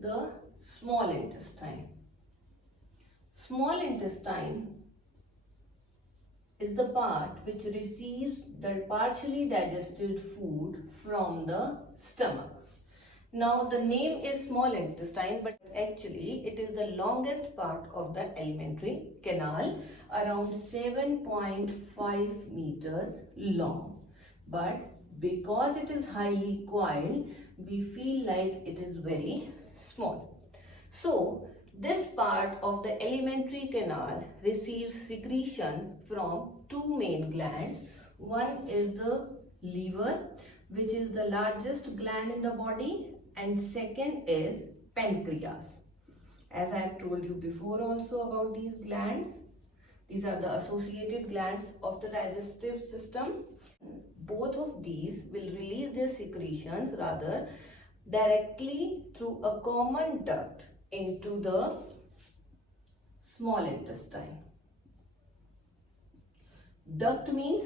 the small intestine. Small intestine is the part which receives the partially digested food from the stomach. Now the name is small intestine, but actually it is the longest part of the alimentary canal, around 7.5 meters long. But because it is highly coiled, we feel like it is very small. So this part of the alimentary canal receives secretion from two main glands. One is the liver, which is the largest gland in the body, and second is pancreas. As I have told you before also about these glands, these are the associated glands of the digestive system. Both of these will release their secretions rather directly through a common duct into the small intestine. Duct means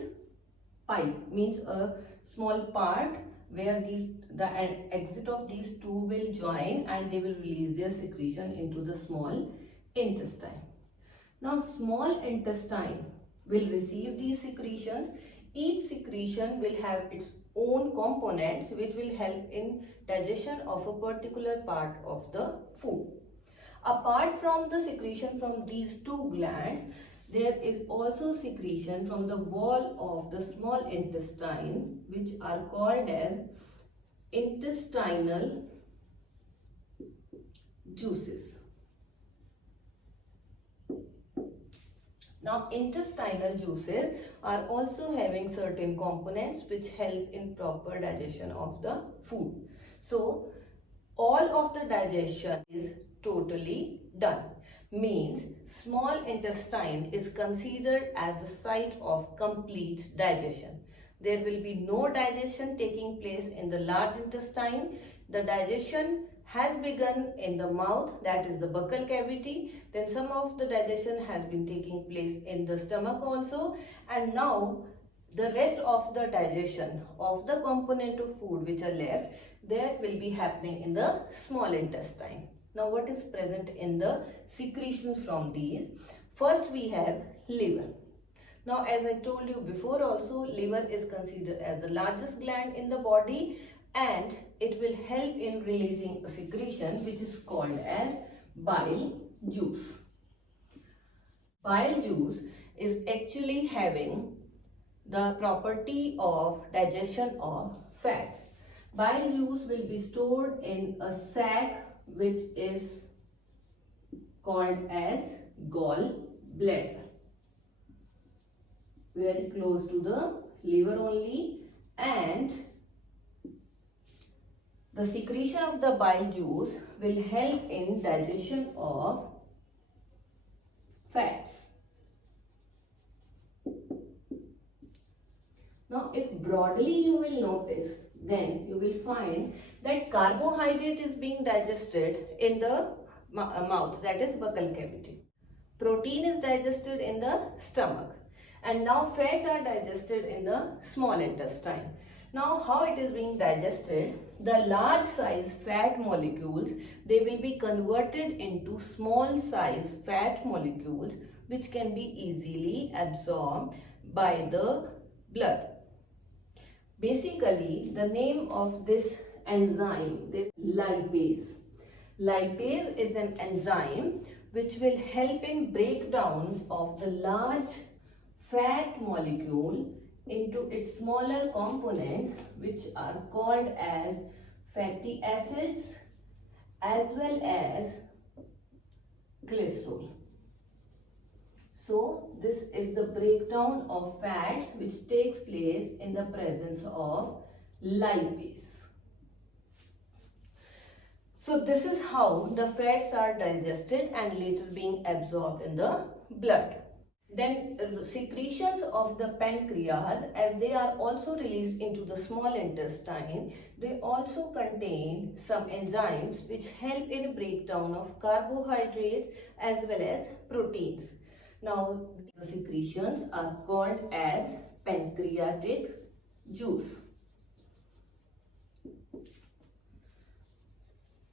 pipe, means a small part where the exit of these two will join and they will release their secretion into the small intestine. Now small intestine will receive these secretions. Each secretion will have its own components which will help in digestion of a particular part of the food. Apart from the secretion from these two glands, there is also secretion from the wall of the small intestine, which are called as intestinal juices. Now, intestinal juices are also having certain components which help in proper digestion of the food. So, all of the digestion is totally done. Means small intestine is considered as the site of complete digestion. There will be no digestion taking place in the large intestine. The digestion has begun in the mouth, that is the buccal cavity. Then some of the digestion has been taking place in the stomach also. And now the rest of the digestion of the component of food which are left, that will be happening in the small intestine. Now what is present in the secretions from these? First we have liver. Now as I told you before also, liver is considered as the largest gland in the body and it will help in releasing a secretion which is called as bile juice. Bile juice is actually having the property of digestion of fats. Bile juice will be stored in a sac which is called as gallbladder, very close to the liver only, and the secretion of the bile juice will help in digestion of fats. Now, if broadly you will notice, then you will find that carbohydrate is being digested in the mouth, that is buccal cavity. Protein is digested in the stomach, and now fats are digested in the small intestine. Now how it is being digested? The large size fat molecules, they will be converted into small size fat molecules which can be easily absorbed by the blood. Basically, the name of this enzyme is lipase. Lipase is an enzyme which will help in breakdown of the large fat molecule into its smaller components which are called as fatty acids as well as glycerol. So this is the breakdown of fats which takes place in the presence of lipase. So this is how the fats are digested and later being absorbed in the blood. Then secretions of the pancreas, as they are also released into the small intestine, they also contain some enzymes which help in breakdown of carbohydrates as well as proteins. Now the secretions are called as pancreatic juice.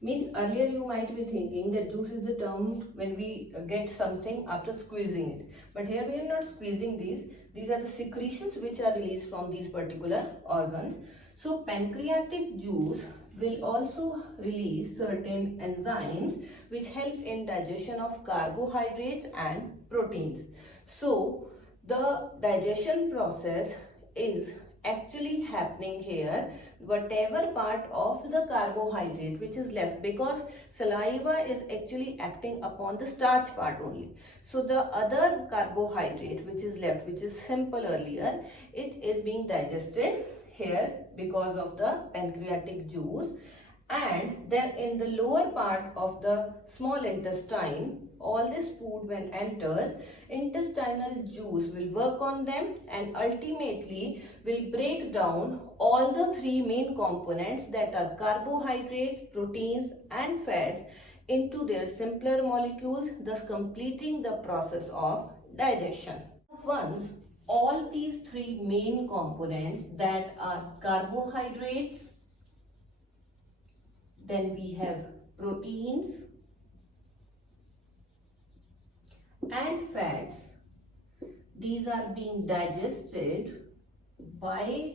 Means earlier you might be thinking that juice is the term when we get something after squeezing it. But here we are not squeezing these. These are the secretions which are released from these particular organs. So pancreatic juice will also release certain enzymes which help in digestion of carbohydrates and proteins. So the digestion process is actually happening here. Whatever part of the carbohydrate which is left, because saliva is actually acting upon the starch part only, so the other carbohydrate which is left, which is simple earlier, it is being digested here because of the pancreatic juice. And then in the lower part of the small intestine, all this food when enters, intestinal juice will work on them and ultimately will break down all the three main components, that are carbohydrates, proteins and fats, into their simpler molecules, thus completing the process of digestion. Once all these three main components, that are carbohydrates, then we have proteins and fats, these are being digested by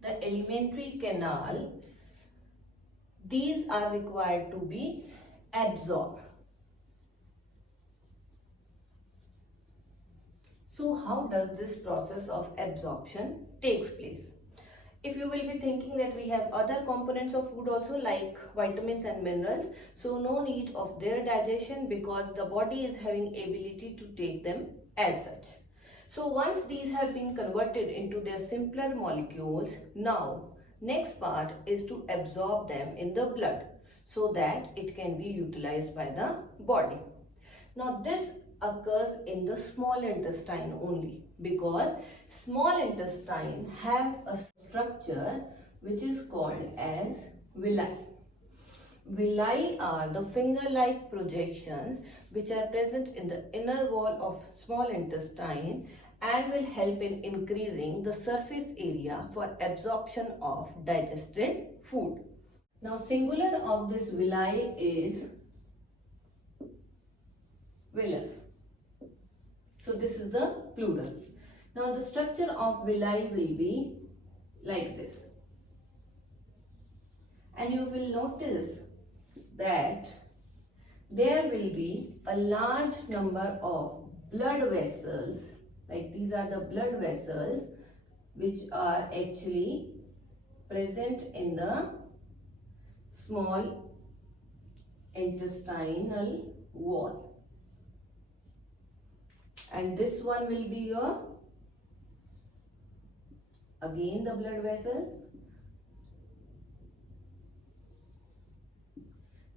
the alimentary canal, these are required to be absorbed. So how does this process of absorption takes place? If you will be thinking that we have other components of food also, like vitamins and minerals, so no need of their digestion because the body is having ability to take them as such. So once these have been converted into their simpler molecules, now next part is to absorb them in the blood so that it can be utilized by the body. Now this occurs in the small intestine only, because small intestine have a structure which is called as villi. Villi are the finger-like projections which are present in the inner wall of small intestine and will help in increasing the surface area for absorption of digested food. Now singular of this villi is villus. So this is the plural. Now the structure of villi will be like this. And you will notice that there will be a large number of blood vessels, like these are the blood vessels which are actually present in the small intestinal wall. And this one will be your, again the blood vessels.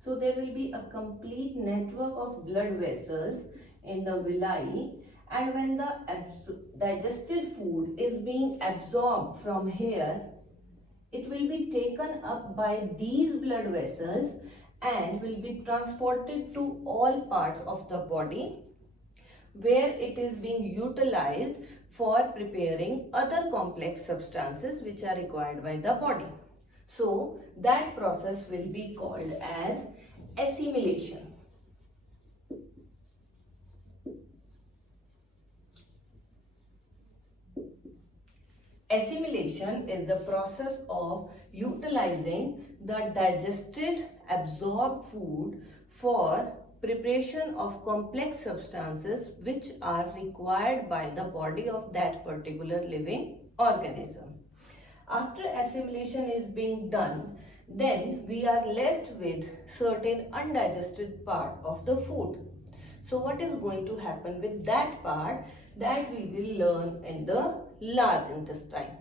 So there will be a complete network of blood vessels in the villi, and when the digested food is being absorbed from here, it will be taken up by these blood vessels and will be transported to all parts of the body, where it is being utilized for preparing other complex substances which are required by the body. So that process will be called as assimilation. Assimilation is the process of utilizing the digested, absorbed food for preparation of complex substances which are required by the body of that particular living organism. After assimilation is being done, then we are left with certain undigested part of the food. So what is going to happen with that part, that we will learn in the large intestine.